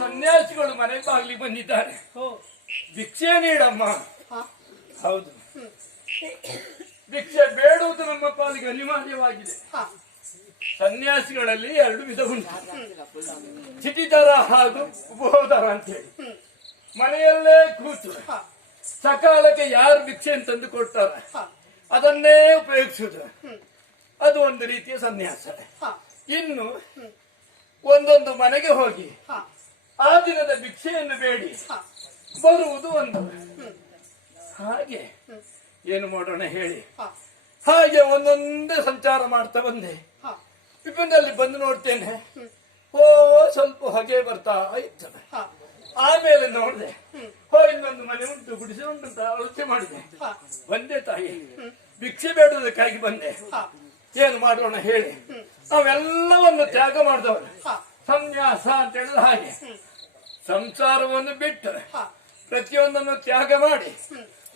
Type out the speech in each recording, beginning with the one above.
ಸನ್ಯಾಸಿಗಳು ಮನೆ ಬಾಗ್ಲಿ ಬಂದಿದ್ದಾರೆ. ಭಿಕ್ಷೆ ನೀಡಮ್ಮ. ಹೌದು, ಭಿಕ್ಷೆ ಬೇಡುವುದು ನಮ್ಮ ಪಾಲಿಗೆ ಅನಿವಾರ್ಯವಾಗಿದೆ. ಸನ್ಯಾಸಿಗಳಲ್ಲಿ 2 ವಿಧ ಉಂಟು, ಚಿಟಿದರ ಹಾಗೂ ಉಪೋದರ ಅಂತ ಹೇಳಿ. ಮನೆಯಲ್ಲೇ ಕೂತು ಸಕಾಲಕ್ಕೆ ಯಾರು ಭಿಕ್ಷೆ ತಂದು ಕೊಡ್ತಾರೆ ಅದನ್ನೇ ಉಪಯೋಗಿಸುವುದು, ಅದು ಒಂದು ರೀತಿಯ ಸನ್ಯಾಸ. ಇನ್ನು ಒಂದೊಂದು ಮನೆಗೆ ಹೋಗಿ ಆ ದಿನದ ಭಿಕ್ಷೆಯನ್ನು ಬೇಡಿ ಬರುವುದು ಒಂದು. ಹಾಗೆ ಏನು ಮಾಡೋಣ ಹೇಳಿ, ಹಾಗೆ ಒಂದೊಂದೇ ಸಂಚಾರ ಮಾಡ್ತಾ ಬಂದೆ. ಟಿಫಿನಲ್ಲಿ ಬಂದು ನೋಡ್ತೇನೆ, ಸ್ವಲ್ಪ ಹೊಗೆ ಬರ್ತಾ ಇರ್ತದೆ. ಆಮೇಲೆ ನೋಡಿದೆ, ಇನ್ನೊಂದು ಮನೆ ಉಂಟು, ಗುಡಿಸೆ ಉಂಟು ಅಂತ ಆಲೋಚನೆ ಮಾಡಿದೆ. ಬಂದೆ ತಾಯಿ, ಭಿಕ್ಷೆ ಬೇಡುವುದಕ್ಕಾಗಿ ಬಂದೆ. ಏನು ಮಾಡೋಣ ಹೇಳಿ, ನಾವೆಲ್ಲವನ್ನು ತ್ಯಾಗ ಮಾಡಿದವರು. ಸನ್ಯಾಸ ಅಂತ ಹೇಳಿದ ಹಾಗೆ ಸಂಸಾರವನ್ನು ಬಿಟ್ಟು ಪ್ರತಿಯೊಂದನ್ನು ತ್ಯಾಗ ಮಾಡಿ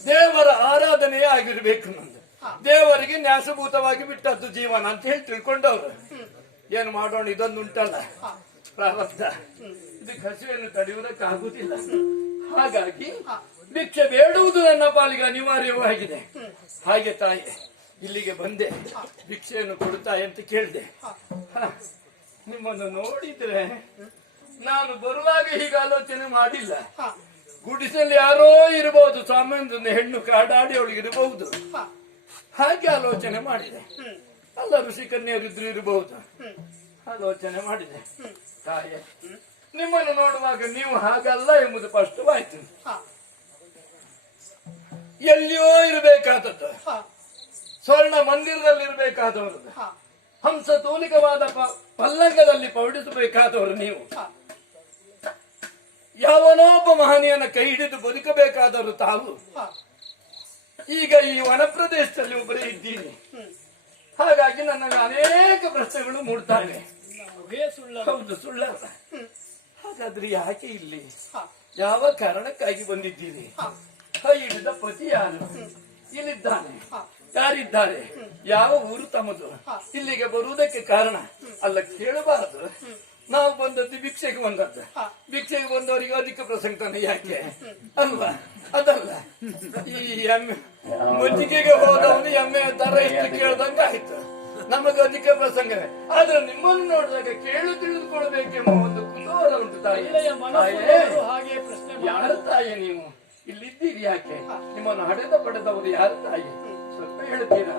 ದೇವರ ಆರಾಧನೆಯೇ ಆಗಿರ್ಬೇಕು. ನಂದು ದೇವರಿಗೆ ನ್ಯಾಸಭೂತವಾಗಿ ಬಿಟ್ಟದ್ದು ಜೀವನ ಅಂತ ಹೇಳಿ ತಿಳ್ಕೊಂಡವ್ರು. ಏನು ಮಾಡೋಣ, ಇದೊಂದು ಉಂಟಲ್ಲ ಪ್ರಾರಬ್ಧ, ಇದಕ್ಕೆ ಹಸಿವೆಯನ್ನು ತಡೆಯುವುದಕ್ಕಾಗುವುದಿಲ್ಲ. ಹಾಗಾಗಿ ಭಿಕ್ಷೆ ಬೇಡುವುದು ನನ್ನ ಪಾಲಿಗೆ ಅನಿವಾರ್ಯವಾಗಿದೆ. ಹಾಗೆ ತಾಯಿ ಇಲ್ಲಿಗೆ ಬಂದೆ, ಭಿಕ್ಷೆಯನ್ನು ಕೊಡ್ತಾಯಿ ಅಂತ ಕೇಳಿದೆ. ನಿಮ್ಮನ್ನು ನೋಡಿದ್ರೆ ನಾನು ಬರುವಾಗ ಹೀಗೆ ಆಲೋಚನೆ ಮಾಡಿಲ್ಲ. ಗುಡಿಸಲ್ಲಿ ಯಾರೋ ಇರಬಹುದು, ಸಾಮಾನ್ಯ ಹೆಣ್ಣು ಕಾಡಾಡಿ ಅವಳಿಗೆ ಇರಬಹುದು, ಹಾಗೆ ಆಲೋಚನೆ ಮಾಡಿದೆ. ಅಲ್ಲ, ಋಷಿ ಕನ್ಯರಿದ್ರು ಇರಬಹುದು, ಆಲೋಚನೆ ಮಾಡಿದೆ. ತಾಯಿ ನಿಮ್ಮನ್ನು ನೋಡುವಾಗ ನೀವು ಹಾಗಲ್ಲ ಎಂಬುದು ಸ್ಪಷ್ಟವಾಯ್ತು. ಎಲ್ಲಿಯೋ ಇರಬೇಕಾದದ್ದು, ಸ್ವರ್ಣ ಮಂದಿರದಲ್ಲಿ ಇರಬೇಕಾದವರದ್ದು, ಹಂಸ ತೂಲಿಕವಾದ ಪಲ್ಲಂಗದಲ್ಲಿ ಪೌಡಿಸಬೇಕಾದವರು ನೀವು. ಯಾವನೊಬ್ಬ ಮಹನೀಯನ ಕೈ ಹಿಡಿದು ಬದುಕಬೇಕಾದವರು ತಾವು. ಈಗ ಈ ವನ ಪ್ರದೇಶದಲ್ಲಿ ಒಬ್ಬರೇ ಇದ್ದೀನಿ. ಹಾಗಾಗಿ ನನಗೆ ಅನೇಕ ಪ್ರಶ್ನೆಗಳು ಮೂಡ್ತಾವೆ. ಹೌದು, ಸುಳ್ಳಲ್ಲ. ಹಾಗಾದ್ರೆ ಯಾಕೆ ಇಲ್ಲಿ, ಯಾವ ಕಾರಣಕ್ಕಾಗಿ ಬಂದಿದ್ದೀರಿ? ಕೈ ಹಿಡಿದ ಪತಿ ಯಾರು? ಇಲ್ಲಿದ್ದಾನೆ, ಯಾರಿದ್ದಾರೆ? ಯಾವ ಊರು ತಮ್ಮದು? ಇಲ್ಲಿಗೆ ಬರುವುದಕ್ಕೆ ಕಾರಣ ಅಲ್ಲ ಕೇಳಬಾರದು. ನಾವು ಬಂದದ್ದು ಭಿಕ್ಷೆಗೆ ಬಂದದ್ದು. ಭಿಕ್ಷೆಗೆ ಬಂದವರಿಗೆ ಅಧಿಕ ಪ್ರಸಂಗತಾನೆ ಯಾಕೆ ಅಲ್ವಾ? ಅದಲ್ಲ, ಈ ಎಮ್ಮೆ ಮಜ್ಜಿಗೆಗೆ ಹೋದವನು ಎಮ್ಮೆ ತರ ಇಷ್ಟು ಕೇಳ್ದಂಗ ಆಯ್ತು. ನಮಗೆ ಅಧಿಕ ಪ್ರಸಂಗವೇ. ಆದ್ರೆ ನಿಮ್ಮನ್ನು ನೋಡಿದಾಗ ಕೇಳು ತಿಳಿದುಕೊಳ್ಬೇಕೆಂಬ ಒಂದು ಕುತೂಹಲ ಉಂಟು ತಾಯಿ. ಯಾರು ತಾಯಿ ನೀವು? ಇಲ್ಲಿದ್ದೀರಿ ಯಾಕೆ? ನಿಮ್ಮನ್ನು ಹಡೆದ ಪಡೆದವರು ಯಾರು ತಾಯಿ? ಸ್ವಲ್ಪ ಹೇಳ್ತೀರಾ?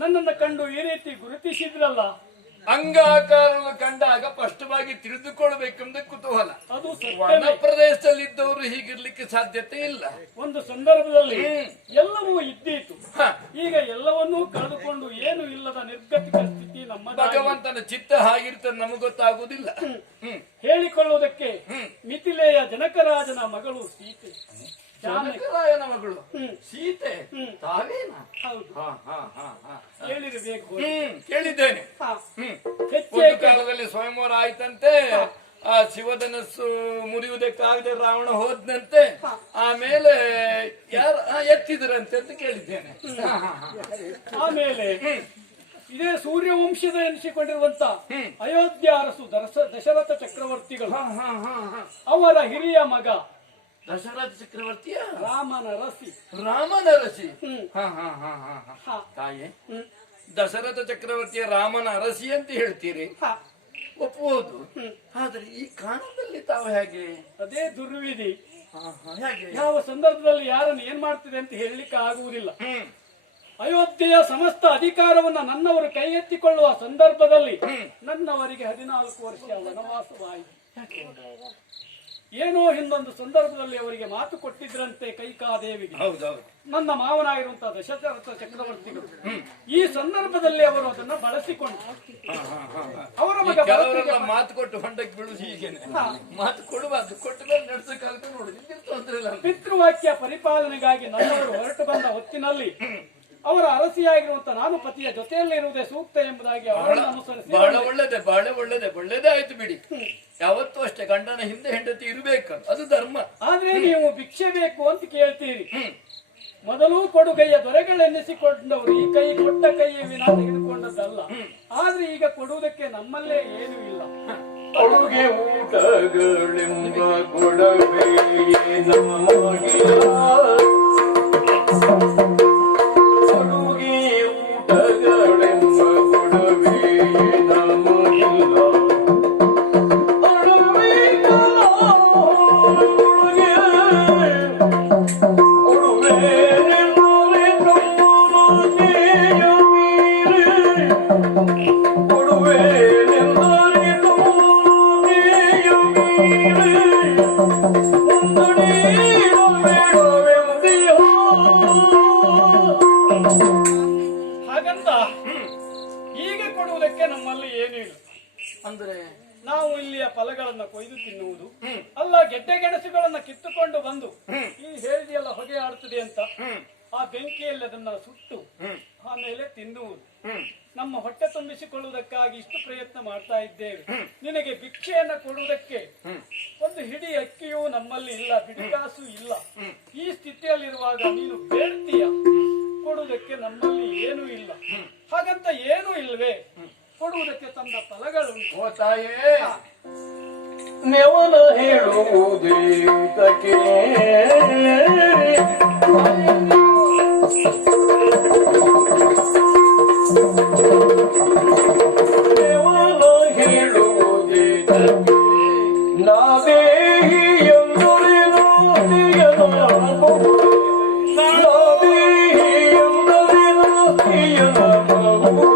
ನನ್ನನ್ನು ಕಂಡು ಈ ರೀತಿ ಗುರುತಿಸಿದ್ರಲ್ಲ, ಅಂಗಾಕಾರವನ್ನು ಕಂಡಾಗ ಸ್ಪಷ್ಟವಾಗಿ ತಿಳಿದುಕೊಳ್ಳಬೇಕೆಂಬ ಕುತೂಹಲ. ಅದು ವನ ಪ್ರದೇಶದಲ್ಲಿ ಇದ್ದವರು ಹೀಗಿರ್ಲಿಕ್ಕೆ ಸಾಧ್ಯತೆ ಇಲ್ಲ. ಒಂದು ಸಂದರ್ಭದಲ್ಲಿ ಎಲ್ಲವೂ ಇದ್ದೀತು, ಈಗ ಎಲ್ಲವನ್ನೂ ಕಳೆದುಕೊಂಡು ಏನು ಇಲ್ಲದ ನಿರ್ಗತಿಕ ಸ್ಥಿತಿ ನಮ್ಮ. ಭಗವಂತನ ಚಿತ್ತ ಹಾಗಿರ್ತದೆ, ನಮಗೆ ಗೊತ್ತಾಗುವುದಿಲ್ಲ. ಹೇಳಿಕೊಳ್ಳುವುದಕ್ಕೆ ಮಿಥಿಲೆಯ ಜನಕರಾಜನ ಮಗಳು ಸೀತೆ. ಜನಕರಾಯನ ಮಗಳು ಸೀತೆ ತಾವೇನ? ಹೌದು, ಹೇಳಿರಬೇಕು. ಕೇಳಿದ್ದೇನೆ. ಒಂದು ಕಾಲದಲ್ಲಿ ಸ್ವಯಂವರ ಆಯ್ತಂತೆ, ಆ ಶಿವಧನಸ್ಸು ಮುರಿಯುವುದಕ್ಕಾಗದೆ ರಾವಣ ಹೋದ್ನಂತೆ, ಆಮೇಲೆ ಯಾರು ಎತ್ತಿದ್ರಂತೆ ಅಂತ ಕೇಳಿದ್ದೇನೆ. ಆಮೇಲೆ ಇದೇ ಸೂರ್ಯವಂಶದ ಎನಿಸಿಕೊಂಡಿರುವಂತ ಅಯೋಧ್ಯ ಅರಸು ದಶರಥ ಚಕ್ರವರ್ತಿಗಳು, ಅವರ ಹಿರಿಯ ಮಗ ದಶರಥ ಚಕ್ರವರ್ತಿಯ ರಾಮನರಸಿ. ರಾಮನರಸಿ ತಾಯಿ, ದಶರಥ ಚಕ್ರವರ್ತಿಯ ರಾಮನ ಅರಸಿ ಅಂತ ಹೇಳ್ತೀರಿ, ಹ, ಒಪ್ಪುವುದು. ಆದ್ರೆ ಈ ಕಾರಣದಲ್ಲಿ ತಾವು ಹೇಗೆ? ಅದೇ ದುರ್ವಿಧಿ. ಹೇಗೆ? ಯಾವ ಸಂದರ್ಭದಲ್ಲಿ ಯಾರನ್ನು ಏನ್ ಮಾಡ್ತಿದೆ ಅಂತ ಹೇಳಲಿಕ್ಕೆ ಆಗುವುದಿಲ್ಲ. ಅಯೋಧ್ಯೆಯ ಸಮಸ್ತ ಅಧಿಕಾರವನ್ನ ನನ್ನವರು ಕೈಗೆತ್ತಿಕೊಳ್ಳುವ ಸಂದರ್ಭದಲ್ಲಿ ನನ್ನವರಿಗೆ 14 ವರ್ಷ ವನವಾಸವಾಯಿತು. ಏನೋ ಹಿಂದೊಂದು ಸಂದರ್ಭದಲ್ಲಿ ಅವರಿಗೆ ಮಾತು ಕೊಟ್ಟಿದ್ರಂತೆ ಕೈಕಾದೇವಿಗೆ, ನನ್ನ ಮಾವನಾಗಿರುವಂತಹ ದಶರಥ ಚಕ್ರವರ್ತಿಗಳು. ಈ ಸಂದರ್ಭದಲ್ಲಿ ಅವರು ಅದನ್ನ ಬಳಸಿಕೊಂಡು ಅವರ ಮಗ ಮಾತು ಕೊಟ್ಟು ಹೊಂಡಕ್ಕೆ ಬೀಳುದು ಹೀಗೇನೆ. ಮಾತು ಕೊಡುವುದು ಕೊಟ್ಟ ಮೇಲೆ ನಡೆಸಕ್ಕಾಗ ನೋಡಿ. ಪಿತೃವಾಕ್ಯ ಪರಿಪಾಲನೆಗಾಗಿ ನನ್ನವರು ಹೊರಟು ಬಂದ ಹೊತ್ತಿನಲ್ಲಿ ಅವರ ಅರಸಿಯಾಗಿರುವಂತ ನಾನು ಪತಿಯ ಜೊತೆಯಲ್ಲೇ ಇರುವುದೇ ಸೂಕ್ತ ಎಂಬುದಾಗಿ ಅವರನ್ನು ಅನುಸರಿಸಿ ಬಹಳ ಒಳ್ಳೆದೆ, ಬಹಳ ಒಳ್ಳೆದೇ ಆಯ್ತು ಬಿಡಿ. ಯಾವತ್ತೂ ಅಷ್ಟೇ ಗಂಡನ ಹಿಂದೆ ಹೆಂಡತಿ ಇರಬೇಕು, ಅದು ಧರ್ಮ. ಆದ್ರೆ ನೀವು ಭಿಕ್ಷೆ ಬೇಕು ಅಂತ ಕೇಳ್ತೀರಿ. ಮೊದಲು ಕೊಡುಗೈಯ ದೊರೆಗಳೆನ್ನಿಸಿಕೊಂಡವರು ಈ ಕೈ ಕೊಟ್ಟ ಕೈಯ ವಿನ ತೆಗೆದುಕೊಂಡದ್ದಲ್ಲ. ಆದ್ರೆ ಈಗ ಕೊಡುವುದಕ್ಕೆ ನಮ್ಮಲ್ಲೇ ಏನೂ ಇಲ್ಲ. ಅಡುಗೆ ಊಟಗಳೆಂಬ ಕೊಡವೇ ನಮಗಿಲ್ಲ, ಅಡುಗೆ ಊಟಗಳೆಂಬ ಕೊಡವೇ ನಮಗಿಲ್ಲ, ಅಡುಗೆ ಹಾಗಂತ ಈಗ ಕೊಡುವುದಕ್ಕೆ ನಮ್ಮಲ್ಲಿ ಏನೂ ಇಲ್ಲ. ಅಂದ್ರೆ ನಾವು ಇಲ್ಲಿಯ ಫಲಗಳನ್ನ ಕೊಯ್ದು ತಿನ್ನುವುದು ಅಲ್ಲ, ಗೆಡ್ಡೆ ಗೆಣಸುಗಳನ್ನ ಕಿತ್ತುಕೊಂಡು ಬಂದು ಈ ಹೇಳಿದೆಯಲ್ಲ ಹೊಗೆ ಆಡ್ತದೆ ಅಂತ ಆ ಬೆಂಕಿಯಲ್ಲಿ ಅದನ್ನ ಸುಟ್ಟು ಆಮೇಲೆ ತಿನ್ನುವುದು. ನಮ್ಮ ಹೊಟ್ಟೆ ತುಂಬಿಸಿಕೊಳ್ಳುವುದಕ್ಕಾಗಿ ಇಷ್ಟು ಪ್ರಯತ್ನ ಮಾಡ್ತಾ ಇದ್ದೇವೆ. ನಿನಗೆ ಭಿಕ್ಷೆಯನ್ನ ಕೊಡುವುದಕ್ಕೆ ಒಂದು ಹಿಡಿ ಅಕ್ಕಿಯೂ ನಮ್ಮಲ್ಲಿ ಇಲ್ಲ, ಬಿಡಿಗಾಸು ಇಲ್ಲ. ಈ ಸ್ಥಿತಿಯಲ್ಲಿರುವಾಗ ನೀನು ಬೇಡ್ತೀಯ, ಕೊಡುವುದಕ್ಕೆ ನಮ್ಮಲ್ಲಿ ಏನೂ ಇಲ್ಲ. ಹಾಗಂತ ಏನೂ ಇಲ್ವೇ? ಕೊಡುವುದಕ್ಕೆ ತಂದ ಫಲಗಳುಂಟು. ಓ ತಾಯೇ, ನೆವಲ ಹೇಳುವುದೇತಕ್ಕೆ ನೆವಲ ಹೇಳುವುದೇತಕ್ಕೆ ನಾವೇ ಎಂದೊರೆದು ತಿಳಿಯಲಾಗಬಹುದೇ, ನಾವೇ ಎಂದೊರೆದು ತಿಳಿಯಲಾಗಬಹುದೇ,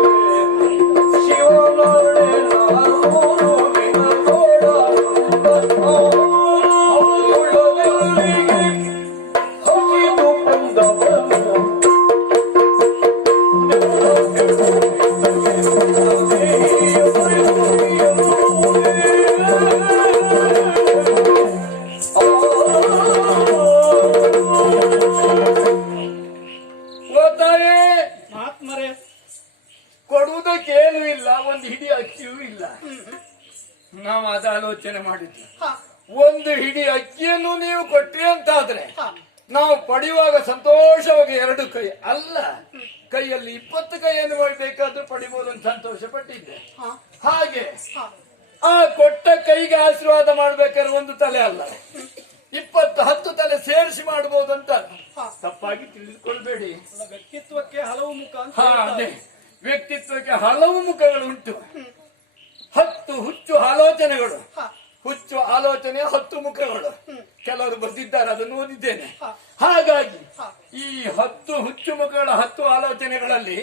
ಶಿವನಾಳೆ ನಾನೂರು ವಿನೋಡ ಅವಳುಳ್ಳದಲ್ಲಿಗೆ ಹಸಿದು ಬಂದವನು ಓ ತಾಯೇ, ಮಹಾತ್ಮರೇ, ಕೊಡುವುದಕ್ಕೇನು ಇಲ್ಲ, ಒಂದು ಹಿಡಿ ಅಕ್ಕಿಯೂ ಇಲ್ಲ. ನಾವು ಅದ ಆಲೋಚನೆ ಮಾಡಿದ್ವಿ. ಒಂದು ಹಿಡಿ ಅಕ್ಕಿಯನ್ನು ನೀವು ಕೊಟ್ರಿ ಅಂತಾದ್ರೆ ನಾವು ಪಡೆಯುವಾಗ ಸಂತೋಷವಾಗಿ 2 ಕೈ ಅಲ್ಲ, ಕೈಯಲ್ಲಿ 20 ಕೈಯನ್ನು ಮಾಡಬೇಕಾದ್ರೂ ಪಡಿಬಹುದು ಅಂತ ಸಂತೋಷ ಪಟ್ಟಿದ್ದೆ. ಹಾಗೆ ಆ ಕೊಟ್ಟ ಕೈಗೆ ಆಶೀರ್ವಾದ ಮಾಡ್ಬೇಕಾದ್ರೆ ಒಂದು ತಲೆ ಅಲ್ಲ, 10 ತಲೆ ಸೇರಿಸಿ ಮಾಡಬಹುದು ಅಂತ ತಪ್ಪಾಗಿ ತಿಳಿದುಕೊಳ್ಬೇಡಿ. ವ್ಯಕ್ತಿತ್ವಕ್ಕೆ ಹಲವು ಮುಖ ಅಂತ ಅದೇ ವ್ಯಕ್ತಿತ್ವಕ್ಕೆ ಹಲವು ಮುಖಗಳು ಉಂಟು. 10 ಹುಚ್ಚು ಆಲೋಚನೆಗಳು, ಹುಚ್ಚು ಆಲೋಚನೆ 10 ಮುಖಗಳು ಕೆಲವರು ಬರೆದಿದ್ದಾರೆ, ಅದನ್ನು ಓದಿದ್ದೇನೆ. ಹಾಗಾಗಿ ಈ 10 ಹುಚ್ಚು ಮುಖಗಳ 10 ಆಲೋಚನೆಗಳಲ್ಲಿ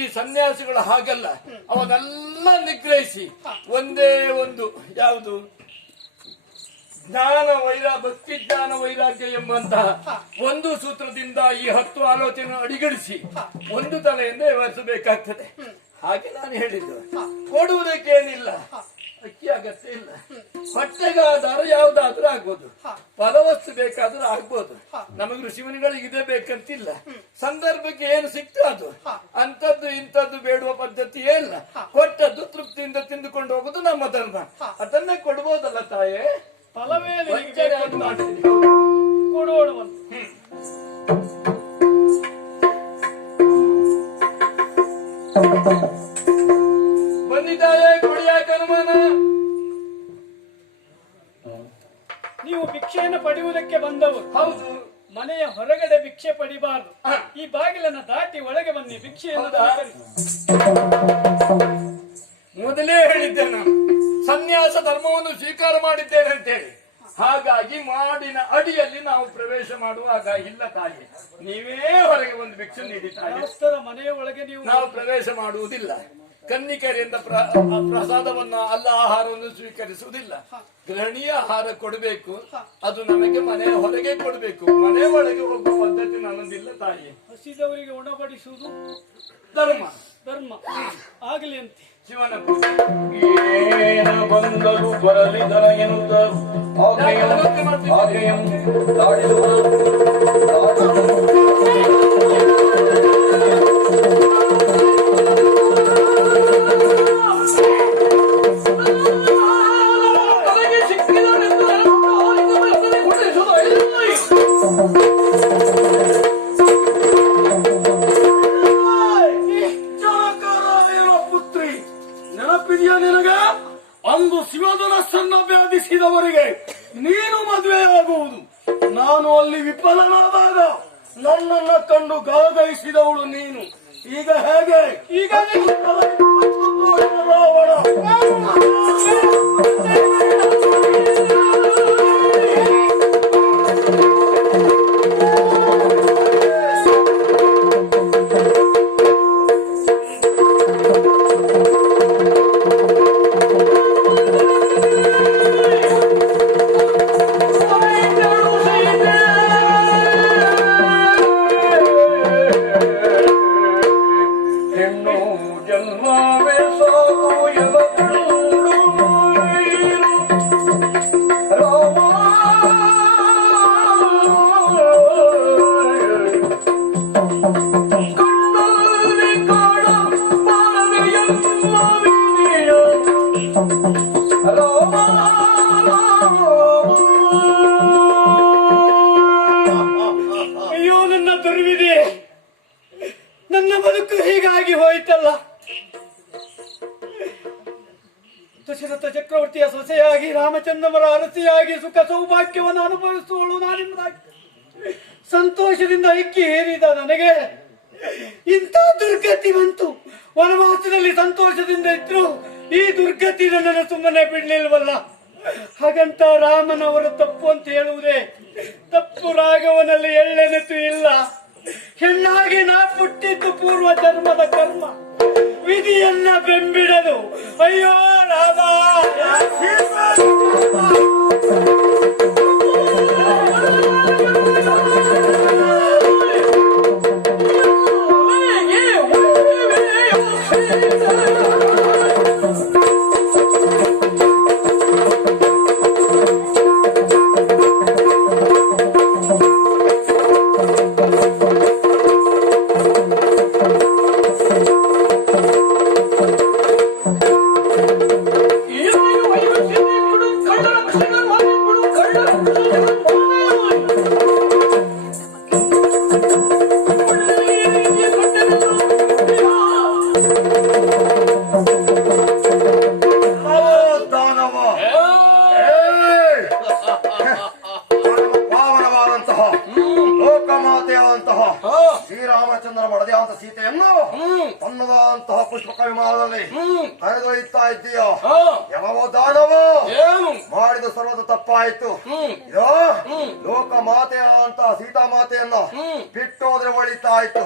ಈ ಸನ್ಯಾಸಿಗಳು ಹಾಗಲ್ಲ, ಅವನ್ನೆಲ್ಲ ನಿಗ್ರಹಿಸಿ ಒಂದೇ ಒಂದು ಯಾವುದು ಜ್ಞಾನ ಭಕ್ತಿ ಜ್ಞಾನ ವೈರಾಗ್ಯ ಎಂಬಂತಹ ಒಂದು ಸೂತ್ರದಿಂದ ಈ 10 ಆಲೋಚನೆ ಅಡಿಗಡಿಸಿ ಒಂದು ತಲೆಯಿಂದ ವ್ಯವಹರಿಸಬೇಕಾಗ್ತದೆ. ಹಾಗೆ ನಾನು ಹೇಳಿದ್ದು, ಕೊಡುವುದಕ್ಕೇನಿಲ್ಲ, ಅಕ್ಕಿ ಅಗತ್ಯ ಇಲ್ಲ. ಹೊಟ್ಟೆಗಾದಾರ ಯಾವುದಾದ್ರೂ ಆಗ್ಬೋದು, ಫಲವಸ್ತು ಬೇಕಾದ್ರೂ ಆಗ್ಬೋದು. ನಮಗೆ ಋಷಿಮುನಿಗಳಿಗೆ ಇದೇ ಬೇಕಂತಿಲ್ಲ, ಸಂದರ್ಭಕ್ಕೆ ಏನು ಸಿಕ್ತು ಅದು. ಅಂತದ್ದು ಇಂಥದ್ದು ಬೇಡುವ ಪದ್ಧತಿಯೇ ಇಲ್ಲ. ಕೊಟ್ಟದ್ದು ತೃಪ್ತಿಯಿಂದ ತಿಂದುಕೊಂಡು ಹೋಗುದು ನಮ್ಮ ಧರ್ಮ. ಅದನ್ನೇ ಕೊಡ್ಬೋದಲ್ಲ ತಾಯೇ? ಫಲವೇ ವಂಚನೆ ಅದು ಮಾಡ್ತೀನಿ. ಕೊಡೋಣ. ಬಂದಿದ್ದಾಳೆ ಕುಡಿಯಾಕ ಅನುಮಾನ. ನೀವು ಭಿಕ್ಷೆಯನ್ನು ಪಡೆಯುವುದಕ್ಕೆ ಬಂದವರು. ಹೌದು. ಮನೆಯ ಹೊರಗಡೆ ಭಿಕ್ಷೆ ಪಡಿಬಾರದು. ಹ. ಈ ಬಾಗಿಲನ್ನ ದಾಟಿ ಒಳಗೆ ಬನ್ನಿ, ಭಿಕ್ಷೆಯನ್ನು ಹೌದಾ? ಸ್ವೀಕರಿಸಿ. ಮೊದಲೇ ಹೇಳಿದ್ದೆ ನಾನು ಸನ್ಯಾಸ ಧರ್ಮವನ್ನು ಸ್ವೀಕಾರ ಮಾಡಿದ್ದೇನೆ ಅಂತೇಳಿ. ಹಾಗಾಗಿ ಮಾಡಿನ ಅಡಿಯಲ್ಲಿ ನಾವು ಪ್ರವೇಶ ಮಾಡುವಾಗ ಇಲ್ಲ ತಾಯಿ, ನೀವೇ ಹೊರಗೆ ಒಂದು ಭಿಕ್ಷೆ ನೀಡಿ ತಾಯಿ. ಗೃಹಸ್ಥರ ಮನೆಯ ಒಳಗೆ ನೀವು ನಾವು ಪ್ರವೇಶ ಮಾಡುವುದಿಲ್ಲ. ಕನ್ನಿಕರಿಂದ ಪ್ರಸಾದವನ್ನ ಅಲ್ಲ ಆಹಾರವನ್ನು ಸ್ವೀಕರಿಸುವುದಿಲ್ಲ. ಗೃಹಿಣಿಯ ಆಹಾರ ಕೊಡಬೇಕು, ಅದು ನಮಗೆ ಮನೆಯ ಹೊರಗೆ ಕೊಡಬೇಕು. ಮನೆ ಒಳಗೆ ಹೋಗುವ ಪದ್ಧತಿ ನನ್ನದಿಲ್ಲ ತಾಯಿ. ಹಸಿದವರಿಗೆ ಉಣಬಡಿಸುವುದು ಧರ್ಮ ಧರ್ಮ. ಆಗಲಿ ಅಂತೆ. ಶಿವನ ಪೂಜೆ. ಏನ ಬಂದರು ಬರಲಿ ದನ ಎನ್ನುತ್ತಾರೆ. ಆಕೆಯಂ ದಾಡಿರುವ ತನಗೆ ಸಿಕ್ಕಿದನೆಂದು ಅವನಿಗೆ ಕೊಡಿಸುವುದು ಪುತ್ರಿ, ನೆನಪಿದೆಯಾ ನಿನಗೆ? ಅಂದು ಶಿವಧನಸ್ಸನ್ನ ಬ್ಯಾಧಿಸಿದವರಿಗೆ ನೀನು ಮದುವೆಯಾಗುವುದು. ನಾನು ಅಲ್ಲಿ ವಿಫಲನಾದಾಗ ನನ್ನನ್ನ ಕಂಡು ಗಾಗೈಸಿದವಳು ನೀನು. ಈಗ ಹೇಗೆ? ಈಗ ರಾವಣ ಹೆಣ್ಣು ಜನ್ಮವೇ ಸಾಕು ಎಲ ಕಂಡು ರಾಮ ಕಂಡಲ್ಲಿ ಕಾಡ ಬಾರವೆಯಮ್ಮ ವಿಧಿಯ ರಾಮ ಅಯ್ಯೋ ನನ್ನ ದುರ್ವಿಧಿ, ನನ್ನ ಬದುಕು ಹೀಗಾಗಿ ಹೋಯಿತಲ್ಲ. ದಶರಥ ಚಕ್ರವರ್ತಿಯ ಸೊಸೆಯಾಗಿ ರಾಮಚಂದ್ರವರ ಅರಸಿಯಾಗಿ ಸುಖ ಸೌಭಾಗ್ಯವನ್ನು ಅನುಭವಿಸುವಳು ನಾನೆಂಬುದಾಗಿ ಸಂತೋಷದಿಂದ ಇಕ್ಕಿ ಹೇರಿದ ನನಗೆ ಇಂಥ ದುರ್ಗತಿ ಬಂತು. ವನವಾಸದಲ್ಲಿ ಸಂತೋಷದಿಂದ ಇದ್ರು ಈ ದುರ್ಗತಿ ನನ್ನನ್ನು ಸುಮ್ಮನೆ ಬಿಡ್ಲಿಲ್ವಲ್ಲ. ಹಾಗಂತ ರಾಮನವರ ತಪ್ಪು ಅಂತ ಹೇಳುವುದೇ ತಪ್ಪು. ರಾಘವನಲ್ಲಿ ಎಳ್ಳೆನತು ಇಲ್ಲ. ಹೆಣ್ಣಾಗಿ ನಾ ಪುಟ್ಟಿದ್ದು ಪೂರ್ವ ಜನ್ಮದ ಕರ್ಮ, ವಿಧಿಯನ್ನ ಬೆಂಬಿಡದು. ಅಯ್ಯೋ ರಾಮ, ಪಾವನವಾದಂತಹ ಲೋಕಮಾತೆಯಾದಂತಹ ಶ್ರೀರಾಮಚಂದ್ರನ ಒಡೆದೆಯಾದ ಸೀತೆಯನ್ನು ತನ್ನದಾದಂತಹ ಪುಷ್ಪಕ ವಿಮಾನದಲ್ಲಿ ಕರೆದೊಯ್ಯುತ್ತಾ ಇದ್ದೀಯೋ. ಯಾವ ದಾನವ ಮಾಡಿದ ಸರ್ವದ ತಪ್ಪಾಯಿತು. ಇದೋ ಲೋಕ ಮಾತೆಯಾದಂತಹ ಸೀತಾ ಮಾತೆಯನ್ನ ಬಿಟ್ಟು ಹೋದ್ರೆ ಒಳಿತಾ ಇತ್ತು.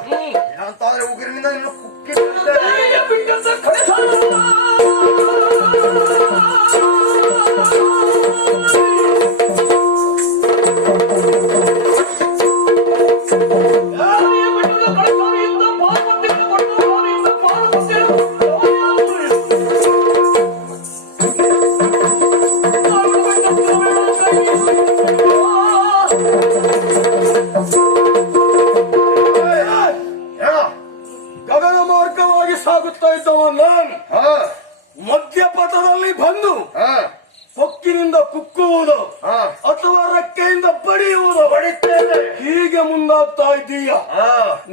ಏನಂತಾದ್ರೆ ಉಗುರಿನಿಂದ ನಿನ್ನ ಗಗನ ಮಾರ್ಗವಾಗಿ ಸಾಗುತ್ತಾ ಇದ್ದವ ನಾನು ಮಧ್ಯಪಥದಲ್ಲಿ ಬಂದು ಹೊಕ್ಕಿನ ಮೂಗಿನಿಂದ ಕುಕ್ಕುವುದು ಅಥವಾ ರೆಕ್ಕೆಯಿಂದ ಬಡಿಯುವುದು ಹೊಡಿತೇನೆ. ಹೀಗೆ ಮುಂದಾಗ್ತಾ ಇದ್ದೀಯ. ಆ,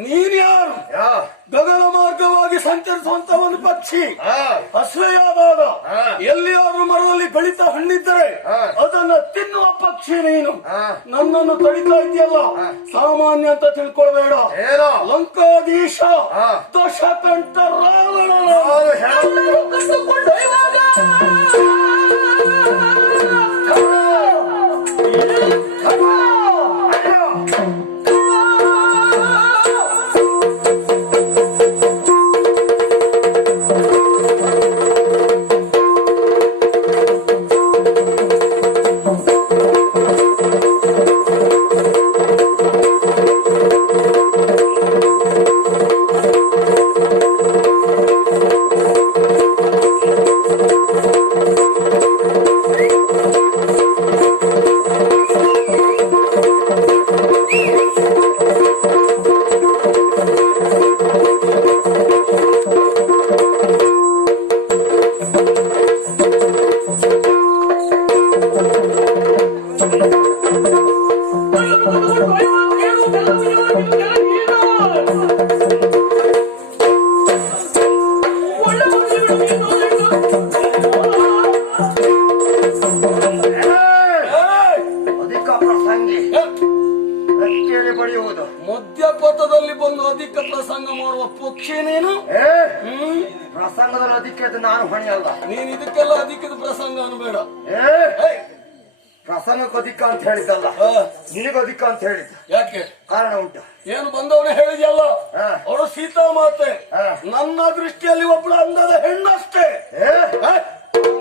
ನೀನ್ಯಾರು? ಯಾ, ಗಗನ ಮಾರ್ಗವಾಗಿ ಸಂಚರಿಸುವಂತ ಒಂದು ಪಕ್ಷಿ. ಆ, ಹಸುವೆಯಾದಾಗ ಹಾ. ಎಲ್ಲಿಯಾದ್ರೂ ಮರದಲ್ಲಿ ಬೆಳೀತಾ ಹಣ್ಣಿದ್ದರೆ ಹಾ. ಅದನ್ನ ತಿನ್ನುವ ಪಕ್ಷಿ ನೀನು. ಹಾ. ನನ್ನನ್ನು ತಡಿತಾ ಇದೆಯಲ್ಲ, ಸಾಮಾನ್ಯ ಅಂತ ತಿಳ್ಕೊಳ್ಬೇಡ. ಏನೋ ಲಂಕಾಧೀಶ ಹಾ. ದಶಕಂಠ ರಾವಣ ನಾನು ಹೇಳುವುದು ಕಂಡುಕೊಂಡು ಇವಾಗ ಅಧಿಕ ಪ್ರಸಂಗಿ ರೆಕ್ಕೆಯಲ್ಲಿ ಬಡಿಯುವುದು. ಮಧ್ಯಪಥದಲ್ಲಿ ಬಂದು ಅಧಿಕ ಪ್ರಸಂಗ ಮಾಡುವ ಪಕ್ಷಿ ನೀನು. ಏ, ಪ್ರಸಂಗದಲ್ಲಿ ಅದಕ್ಕೆ ನಾನು ಹೊಣೆಯಲ್ಲ. ನೀನ್ ಇದಕ್ಕೆಲ್ಲ ಅಧಿಕದ ಪ್ರಸಂಗ ಅನ್ಬೇಡ. ಏ, ಪ್ರಸಂಗಕ್ಕೆ ಅಧಿಕ ಅಂತ ಹೇಳಿದ್ದಲ್ಲ, ನಿನಗೂ ಅಧಿಕ ಅಂತ ಹೇಳಿದ್ದ. ಯಾಕೆ? ಕಾರಣ ಉಂಟು. ಏನು ಬಂದವನೇ ಹೇಳಿದ್ಯಲ್ಲ, ಹಾ. ಅವಳು ಸೀತಾಮಾತೆ. ಹಾ. ನನ್ನ ದೃಷ್ಟಿಯಲ್ಲಿ ಒಬ್ಬಳು ಅಂದದ ಹೆಣ್ಣಷ್ಟೇ.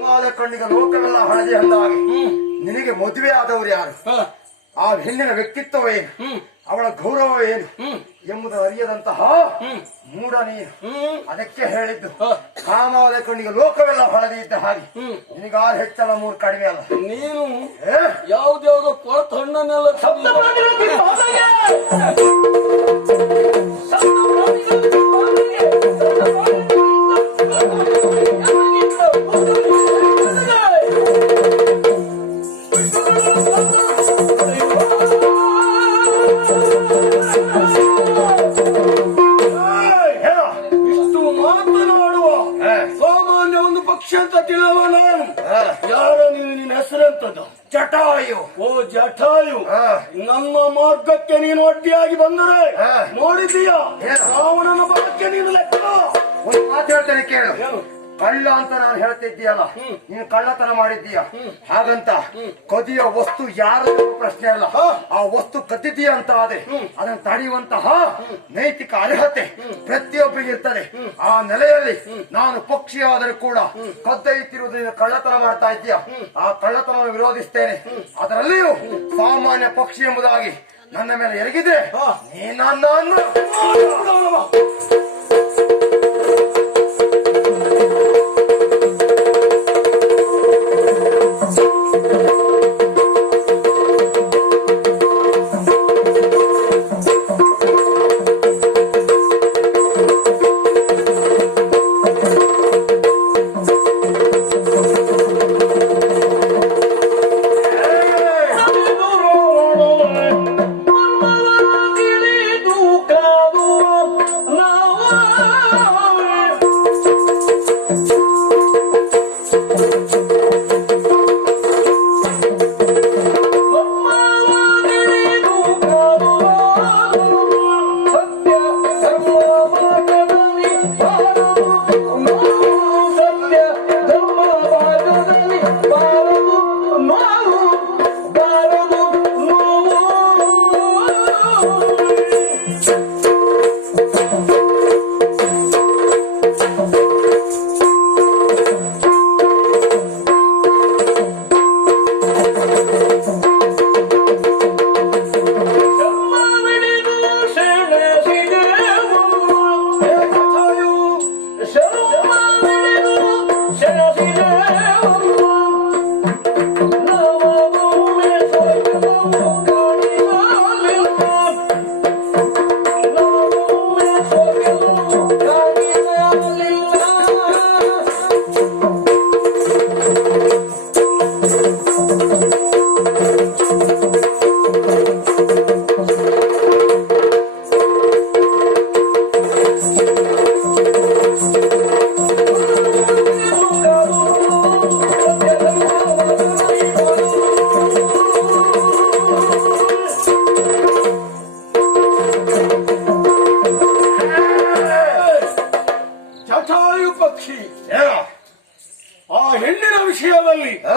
ಮಾದ ಕಣ್ಣಿಗೆ ಲೋಕವೆಲ್ಲ ಹಳದಿ ಅಂದಾಗೆ ನಿನಗೆ ಮದುವೆ ಆದವರು ಯಾರು, ಹಾ. ಆ ಹೆಣ್ಣಿನ ವ್ಯಕ್ತಿತ್ವವೇನು, ಅವಳ ಗೌರವ ಏನು ಎಂಬುದು ಅರಿಯದಂತಹ ಮೂಢ ನೀನು. ಅದಕ್ಕೆ ಹೇಳಿದ್ದು, ಕಾಮಾವದ ಕಣ್ಣಿಗೆ ಲೋಕವೆಲ್ಲ ಹಳದಿ ಇದ್ದ ಹಾಗೆ ನಿನಗಾರು ಹೆಚ್ಚಲ್ಲ, ಮೂರು ಕಡಿಮೆ ಅಲ್ಲ. ನೀನು ಯಾವ್ದ್ಯಾವ್ದೋ ಕೊಳತ ಹಣ್ಣನ್ನೆಲ್ಲ ಇಷ್ಟು ಮಾತನಾಡುವ ಸಾಮಾನ್ಯ ಒಂದು ಪಕ್ಷಿ ಅಂತ ತಿಳಿಯುವ ನಾನು. ಯಾರ ನೀವು? ನಿನ್ನ ಹೆಸರೆಂತದ್ದು? ಜಟಾಯು. ಓ ಜಟಾಯು. ನಮ್ಮ ಮಾರ್ಗಕ್ಕೆ ನೀನು ಅಡ್ಡಿಯಾಗಿ ಬಂದರೆ ನೋಡಿದೀಯ ರಾವಣನ ಬಲಕ್ಕೆ ನೀನು ಲೆಕ್ಕ. ಒಂದು ಮಾತು ಹೇಳ್ತೇನೆ ಕೇಳು. ಏನು? ಕಳ್ಳ ಅಂತ ನಾನು ಹೇಳ್ತಿದ್ದೀಯಲ್ಲ, ನೀನು ಕಳ್ಳತನ ಮಾಡಿದ್ದೀಯ. ಹಾಗಂತ ಕದಿಯ ವಸ್ತು ಯಾರು ಪ್ರಶ್ನೆ ಅಲ್ಲ, ಆ ವಸ್ತು ಕದ್ದಿದ್ದೀಯ ಅಂತ ಆದ್ರೆ ಅದನ್ನು ತಡೆಯುವಂತಹ ನೈತಿಕ ಅರ್ಹತೆ ಪ್ರತಿಯೊಬ್ಬರಿಗೆ ಇರ್ತದೆ. ಆ ನೆಲೆಯಲ್ಲಿ ನಾನು ಪಕ್ಷಿಯಾದರೂ ಕೂಡ ಕದ್ದೊಯ್ತಿರುವುದರಿಂದ ಕಳ್ಳತನ ಮಾಡ್ತಾ ಇದ್ದೀಯ. ಆ ಕಳ್ಳತನವನ್ನು ವಿರೋಧಿಸ್ತೇನೆ. ಅದರಲ್ಲಿಯೂ ಸಾಮಾನ್ಯ ಪಕ್ಷಿ ಎಂಬುದಾಗಿ ನನ್ನ ಮೇಲೆ ಎರಗಿದ್ರೆ ನೀನನ್ನು ನಾವು ಹೆಣ್ಣಿನ ವಿಷಯದಲ್ಲಿ ಹ,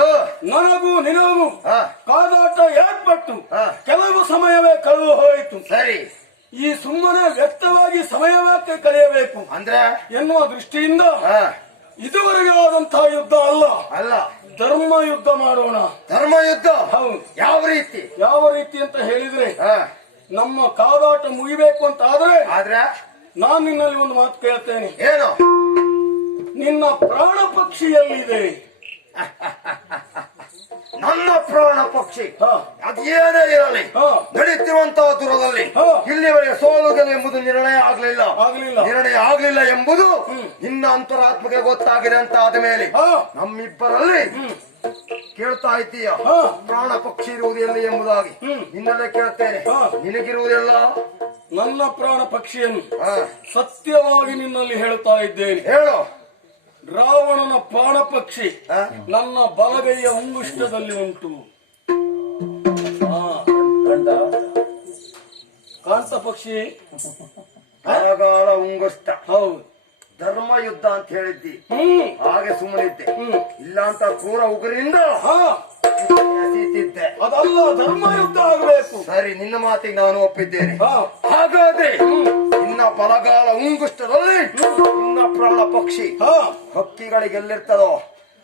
ನನಗೂ ನಿನಗೂ ಹ, ಕಾದಾಟ ಏರ್ಪಟ್ಟು ಹ. ಕೆಲವು ಸಮಯವೇ ಕಳೆದು ಹೋಯಿತು. ಸರಿ. ಈ ಸುಮ್ಮನೆ ವ್ಯಕ್ತವಾಗಿ ಸಮಯಕ್ಕೆ ಕಳೆಯಬೇಕು ಅಂದ್ರೆ ಎನ್ನುವ ದೃಷ್ಟಿಯಿಂದ ಹ, ಇದುವರೆಗೆ ಆದಂತಹ ಯುದ್ಧ ಅಲ್ಲ, ಅಲ್ಲ, ಧರ್ಮ ಯುದ್ಧ ಮಾಡೋಣ. ಧರ್ಮ ಯುದ್ಧ. ಹೌದು. ಯಾವ ರೀತಿ? ಯಾವ ರೀತಿ ಅಂತ ಹೇಳಿದ್ರೆ, ಹ, ನಮ್ಮ ಕಾದಾಟ ಮುಗಿಬೇಕು ಅಂತ ಆದ್ರೆ ನಾನು ನಿನ್ನಲ್ಲಿ ಒಂದು ಮಾತು ಕೇಳ್ತೇನೆ. ಏನು? ನಿನ್ನ ಪ್ರಾಣ ಪಕ್ಷಿ ಎಲ್ಲಿದೆ? ನನ್ನ ಪ್ರಾಣ ಪಕ್ಷಿ ಹ, ಅದೇನೇ ಇರಲಿ, ಹ, ನಡೀತಿರುವಂತಹ ದೂರದಲ್ಲಿ ಹ. ಇಲ್ಲಿವರೆಗೆ ಸೋಲುವುದು ಎಂಬುದು ನಿರ್ಣಯ ಆಗ್ಲಿಲ್ಲ. ನಿರ್ಣಯ ಆಗ್ಲಿಲ್ಲ ಎಂಬುದು ನಿನ್ನ ಅಂತರಾತ್ಮಕ್ಕೆ ಗೊತ್ತಾಗಿದೆ ಅಂತ ಆದ ಮೇಲೆ ಹ, ನಮ್ಮಿಬ್ಬರಲ್ಲಿ ಕೇಳ್ತಾ ಇದ್ದೀಯ ಹ. ಪ್ರಾಣ ಪಕ್ಷಿ ಇರುವುದು ಎಲ್ಲಿ ಎಂಬುದಾಗಿ ನಿನ್ನಲ್ಲೇ ಕೇಳ್ತೇನೆ. ಹ. ನಿನಗಿರುವುದೆಲ್ಲ ನನ್ನ ಪ್ರಾಣ ಪಕ್ಷಿಯನ್ನು ಹ, ಸತ್ಯವಾಗಿ ನಿನ್ನಲ್ಲಿ ಹೇಳ್ತಾ ಇದ್ದೇನೆ. ಹೇಳು. ರಾವಣನ ಪ್ರಾಣ ಪಕ್ಷಿ ಹ? ನನ್ನ ಬಲಗೈಯ ಅಂಗುಷ್ಟದಲ್ಲಿ ಉಂಟು. ಕಾಂತ ಪಕ್ಷಿ. ಬರಗಾಲ ಉಂಗುಷ್ಟ. ಹೌದು. ಧರ್ಮ ಯುದ್ಧ ಅಂತ ಹೇಳಿದ್ದಿ, ಹ್ಮ್. ಹಾಗೆ ಸುಮ್ಮನಿದ್ದೆ. ಇಲ್ಲ ಅಂತ ಕ್ರೂರ ಉಗುರಿಂದ ಹಾ, ಎಸೀತಿದ್ದೆ. ಅದಲ್ಲ, ಧರ್ಮ ಯುದ್ಧ ಆಗಬೇಕು. ಸರಿ, ನಿನ್ನ ಮಾತಿಗೆ ನಾನು ಒಪ್ಪಿದ್ದೇನೆ. ಹಾ, ಹಾಗಾದ್ರೆ ನಿನ್ನ ಬಲಗಾಲ ಉಂಗುಷ್ಟದಲ್ಲಿ ನಿನ್ನ ಪ್ರಾಣ ಪಕ್ಷಿ ಹಾ, ಹಕ್ಕಿಗಳಿಗೆ ಎಲ್ಲಿರ್ತದೋ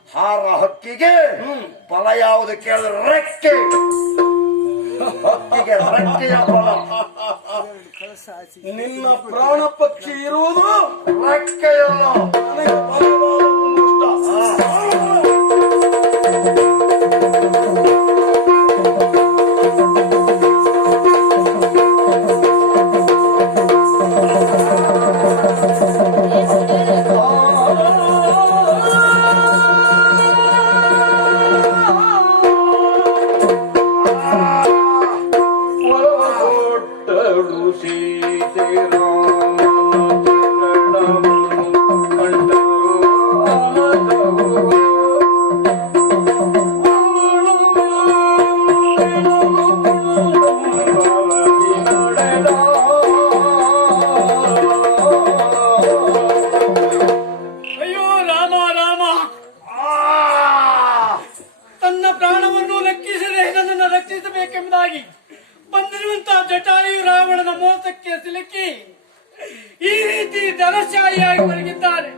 ಹಾರ ಹಕ್ಕಿಗೆ ಫಲ ಯಾವುದು ಕೇಳಿದ್ರೆ ರೆಕ್ಕೆ. ಹಕ್ಕಿಗೆ ರೆಕ್ಕೆಯ ಫಲ. ನಿನ್ನ ಪ್ರಾಣ ಪಕ್ಷಿ ಇರುವುದು ರೆಕ್ಕೆಯಲ್ಲ. ನನಗೆ ಬಲಗಾಲ ಉಂಗುಷ್ಟ. ಅಯ್ಯೋ ರಾಮ ರಾಮ, ತನ್ನ ಪ್ರಾಣವನ್ನು ಲೆಕ್ಕಿಸದೆ ನನ್ನನ್ನು ರಕ್ಷಿಸಬೇಕೆಂಬುದಾಗಿ ಬಂದಿರುವಂತಹ ಜಟಾಯು ರಾವಣನ ಮೋಸಕ್ಕೆ ಸಿಲುಕಿ ಈ ರೀತಿ ಧನಶಾಲಿಯಾಗಿ ಬರಗಿದ್ದಾನೆ.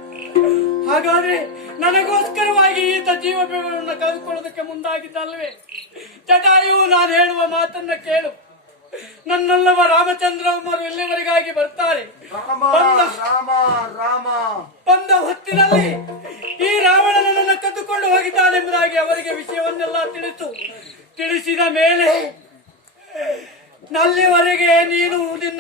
ಹಾಗಾದ್ರೆ ನನಗೋಸ್ಕರವಾಗಿ ಈತ ಜೀವ ಬೆವರನ್ನು ಕಳೆದುಕೊಳ್ಳೋದಕ್ಕೆ ಮುಂದಾಗಿದ್ದಲ್ವೇ? ಜಟಾಯು, ನಾನು ಹೇಳುವ ಮಾತನ್ನ ಕೇಳು. ನನ್ನಲ್ಲವ ರಾಮಚಂದ್ರಮ್ಮರು ಇಲ್ಲಿವರೆಗಾಗಿ ಬರ್ತಾರೆ. ಬಂದ ಹೊತ್ತಿನಲ್ಲಿ ಈ ರಾವಣ ನನ್ನನ್ನು ಕದ್ದುಕೊಂಡು ಹೋಗಿದ್ದಾನೆಂಬುದಾಗಿ ಅವರಿಗೆ ವಿಷಯವನ್ನೆಲ್ಲ ತಿಳಿಸಿದ ಮೇಲೆ ನಲ್ಲಿವರೆಗೆ ನೀನು ನಿನ್ನ